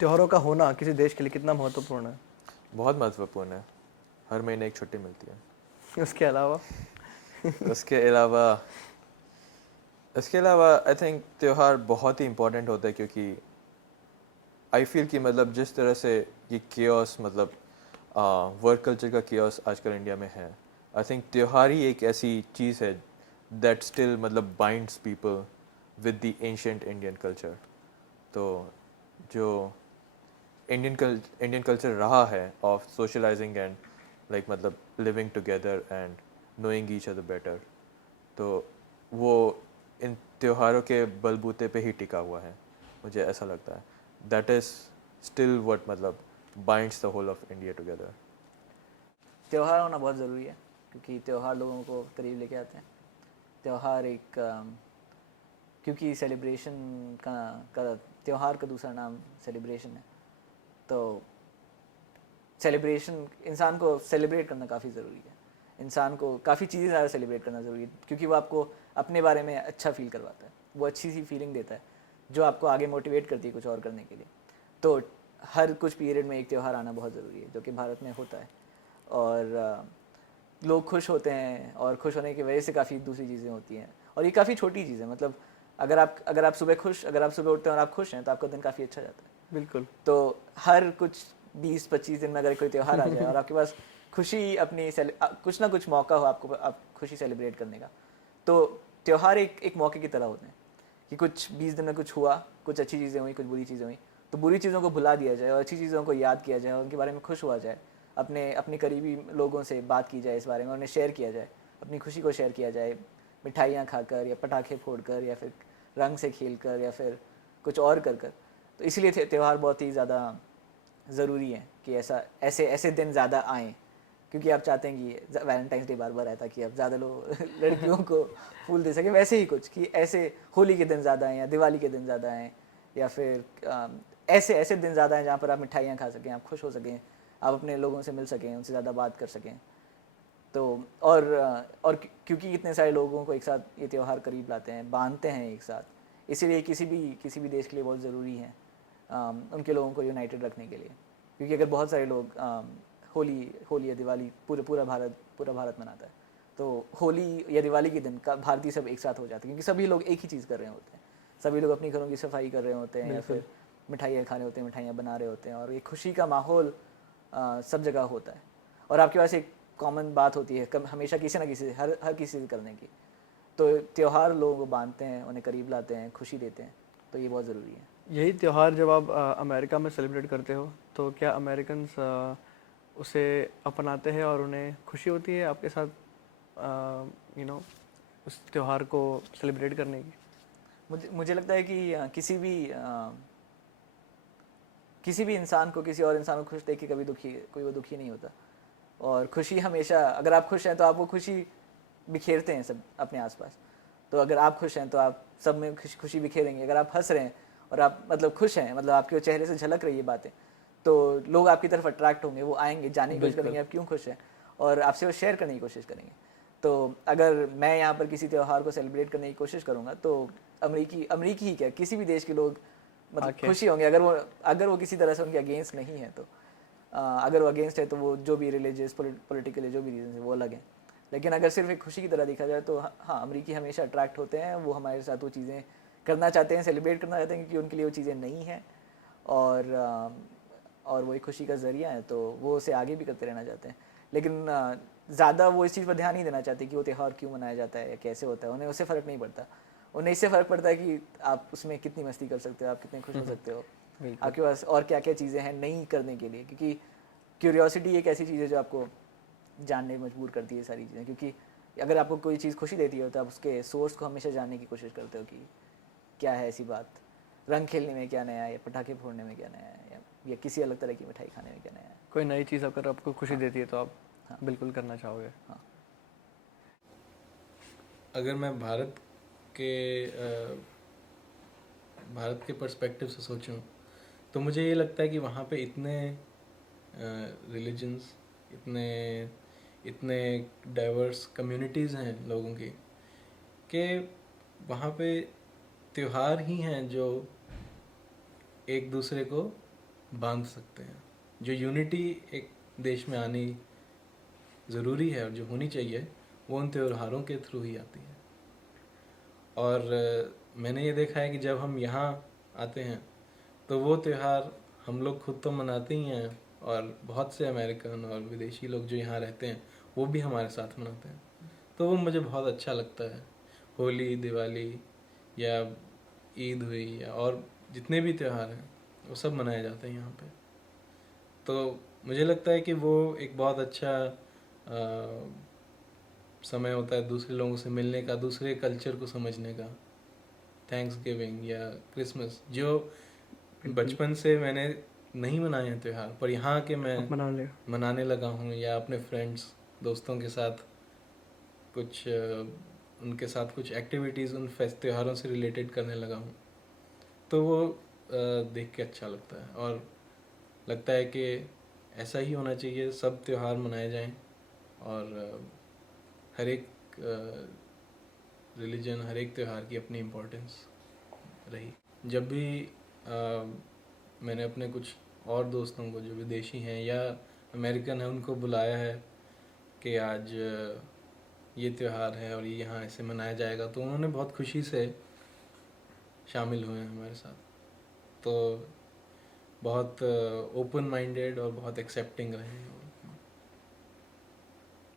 त्योहारों का होना किसी देश के लिए कितना महत्वपूर्ण है? बहुत महत्वपूर्ण है। हर महीने एक छुट्टी मिलती है। उसके अलावा उसके अलावा आई थिंक त्यौहार बहुत ही इम्पोर्टेंट होता है, क्योंकि आई फील कि मतलब जिस तरह से ये केओस, मतलब वर्क कल्चर का केओस आजकल इंडिया में है, आई थिंक त्यौहार ही एक ऐसी चीज़ है दैट स्टिल मतलब binds people with the ancient Indian culture. तो जो इंडियन कल्चर रहा है ऑफ सोशलाइजिंग एंड लाइक मतलब living together and knowing each other better, तो वो इन त्योहारों के बलबूते पे ही टिका हुआ है, मुझे ऐसा लगता है। दैट इज़ स्टिल व्हाट मतलब binds the whole of India together. त्यौहार होना बहुत ज़रूरी है, क्योंकि त्यौहार लोगों को करीब लेके आते हैं। त्यौहार एक क्योंकि सेलिब्रेशन का त्यौहार का दूसरा नाम सेलिब्रेशन है, तो सेलिब्रेशन इंसान को सेलिब्रेट करना काफ़ी ज़रूरी है। इंसान को काफ़ी चीज़ें ज़्यादा सेलिब्रेट करना ज़रूरी है, क्योंकि वो आपको अपने बारे में अच्छा फील करवाता है, वो अच्छी सी फीलिंग देता है जो आपको आगे मोटिवेट करती है कुछ और करने के लिए। तो हर कुछ पीरियड में एक त्यौहार आना बहुत ज़रूरी है, जो कि भारत में होता है। और लोग खुश होते हैं, और खुश होने की वजह से काफ़ी दूसरी चीज़ें होती हैं, और ये काफ़ी छोटी चीज़ है। मतलब अगर आप सुबह उठते हैं और आप खुश हैं, तो आपका दिन काफ़ी अच्छा जाता है। बिल्कुल। तो हर कुछ 20-25 दिन में अगर कोई त्यौहार आ जाए और आपके पास खुशी कुछ ना कुछ मौका हो आपको, आप खुशी सेलिब्रेट करने का, तो त्यौहार एक मौके की तरह होते हैं कि कुछ 20 दिन में कुछ हुआ, कुछ अच्छी चीज़ें हुई, कुछ बुरी चीज़ें हुई, तो बुरी चीज़ों को भुला दिया जाए और अच्छी चीज़ों को याद किया जाए और उनके बारे में खुश हुआ जाए। अपने करीबी लोगों से बात की जाए इस बारे में, उन्हें शेयर किया जाए, अपनी खुशी को शेयर किया जाए, मिठाइयाँ खाकर या पटाखे फोड़कर या फिर रंग से खेलकर या फिर कुछ और कर कर। तो इसलिए त्यौहार बहुत ही ज़्यादा ज़रूरी है कि ऐसे ऐसे दिन ज़्यादा आएँ, क्योंकि आप चाहते हैं कि वैलेंटाइंस डे बार बार आए ताकि आप ज़्यादा लोग लड़कियों को फूल दे सकें। वैसे ही कुछ कि ऐसे होली के दिन ज़्यादा आएँ या दिवाली के दिन ज़्यादा आएँ, या फिर ऐसे ऐसे दिन ज़्यादा आएँ जहाँ पर आप मिठाइयाँ खा सकें, आप खुश हो सकें, आप अपने लोगों से मिल सकें, उनसे ज़्यादा बात कर सकें। तो और क्योंकि इतने सारे लोगों को एक साथ ये त्यौहार करीब लाते हैं, बांधते हैं एक साथ, इसीलिए किसी भी देश के लिए बहुत ज़रूरी है उनके लोगों को यूनाइटेड रखने के लिए। क्योंकि अगर बहुत सारे लोग होली या दिवाली पूरा भारत मनाता है, तो होली या दिवाली के दिन का भारतीय सब एक साथ हो जाते हैं, क्योंकि सभी लोग एक ही चीज़ कर रहे होते हैं। सभी लोग अपनी घरों की सफाई कर रहे होते हैं, या फिर मिठाइयाँ खाने होते हैं, मिठाइयाँ बना रहे होते हैं, और एक खुशी का माहौल सब जगह होता है। और आपके पास एक कॉमन बात होती है हमेशा किसी ना किसी हर किसी से करने की। तो त्यौहार लोगों को बांधते हैं, उन्हें करीब लाते हैं, खुशी देते हैं, तो ये बहुत ज़रूरी है। यही त्यौहार जब आप अमेरिका में सेलिब्रेट करते हो, तो क्या अमेरिकन्स उसे अपनाते हैं और उन्हें खुशी होती है आपके साथ उस त्यौहार को सेलिब्रेट करने की? मुझे लगता है कि किसी भी इंसान को किसी और इंसान को खुश देख के कोई वो दुखी नहीं होता। और खुशी हमेशा, अगर आप खुश हैं तो आप वो खुशी बिखेरते हैं सब अपने आसपास। तो अगर आप खुश हैं तो आप सब में खुशी बिखेरेंगे। अगर आप हंस रहे हैं और आप मतलब खुश हैं, मतलब आपके चेहरे से झलक रही है बातें, तो लोग आपकी तरफ अट्रैक्ट होंगे, वो आएंगे, जानने की कोशिश करेंगे आप क्यों खुश हैं, और आपसे वो शेयर करने की कोशिश करेंगे। तो अगर मैं यहाँ पर किसी त्यौहार को सेलिब्रेट करने की कोशिश करूँगा, तो अमरीकी ही क्या, किसी भी देश के लोग मतलब खुशी होंगे, अगर वो किसी तरह से उनके अगेंस्ट नहीं है। तो अगर वो अगेंस्ट है तो वो जो भी रिलीजियस पॉलिटिकली जो भी रीज़न है वो अलग है। लेकिन अगर सिर्फ एक खुशी की तरह देखा जाए तो हाँ, अमरीकी हमेशा अट्रैक्ट होते हैं, वो हमारे साथ वो चीज़ें करना चाहते हैं, सेलिब्रेट करना चाहते हैं, क्योंकि उनके लिए वो चीज़ें नहीं हैं, और वो एक खुशी का ज़रिया है, तो वो उसे आगे भी करते रहना चाहते हैं। लेकिन ज़्यादा वो इस चीज़ पर ध्यान नहीं देना चाहते कि वो त्यौहार क्यों मनाया जाता है या कैसे होता है। उन्हें उससे फ़र्क नहीं पड़ता। उन्हें इससे फ़र्क पड़ता है कि आप उसमें कितनी मस्ती कर सकते हो, आप कितने खुश हो सकते हो, आपके पास और क्या क्या चीज़ें हैं नहीं करने के लिए। क्योंकि क्यूरियोसिटी एक ऐसी चीज़ है जो आपको जानने में मजबूर करती है सारी चीज़ें। क्योंकि अगर आपको कोई चीज़ खुशी देती हो तो आप उसके सोर्स को हमेशा जानने की कोशिश करते हो कि क्या है ऐसी बात, रंग खेलने में क्या नया है, या पटाखे फोड़ने में क्या नया है, या किसी अलग तरह की मिठाई खाने में क्या नया है। कोई नई चीज़ अगर आपको खुशी देती है तो आप हाँ। बिल्कुल करना चाहोगे। हाँ। अगर मैं भारत के पर्सपेक्टिव से सोचूं, तो मुझे ये लगता है कि वहाँ पे इतने रिलीजन्स, इतने डाइवर्स कम्युनिटीज़ हैं लोगों की, कि वहाँ पे त्यौहार ही हैं जो एक दूसरे को बांध सकते हैं। जो यूनिटी एक देश में आनी ज़रूरी है और जो होनी चाहिए वो उन त्योहारों के थ्रू ही आती है। और मैंने ये देखा है कि जब हम यहाँ आते हैं तो वो त्यौहार हम लोग खुद तो मनाते ही हैं और बहुत से अमेरिकन और विदेशी लोग जो यहाँ रहते हैं वो भी हमारे साथ मनाते हैं, तो वो मुझे बहुत अच्छा लगता है। होली, दिवाली या ईद हुई या और जितने भी त्यौहार हैं वो सब मनाए जाते हैं यहाँ पे। तो मुझे लगता है कि वो एक बहुत अच्छा समय होता है दूसरे लोगों से मिलने का, दूसरे कल्चर को समझने का। थैंक्स गिविंग या क्रिसमस जो बचपन से मैंने नहीं मनाए हैं त्यौहार, पर यहाँ के मैं आप मना ले। मनाने लगा हूँ, या अपने फ्रेंड्स दोस्तों के साथ कुछ उनके साथ कुछ एक्टिविटीज़ उन फेस्ट त्योहारों से रिलेटेड करने लगा हूँ, तो वो देख के अच्छा लगता है। और लगता है कि ऐसा ही होना चाहिए, सब त्यौहार मनाए जाएं और हर एक रिलीजन, हर एक त्यौहार की अपनी इम्पोर्टेंस रही। जब भी मैंने अपने कुछ और दोस्तों को जो विदेशी हैं या अमेरिकन हैं उनको बुलाया है कि आज ये त्यौहार है और ये यहाँ ऐसे मनाया जाएगा, तो उन्होंने बहुत खुशी से शामिल हुए हैं हमारे साथ। तो बहुत ओपन माइंडेड और बहुत एक्सेप्टिंग रहे हैं।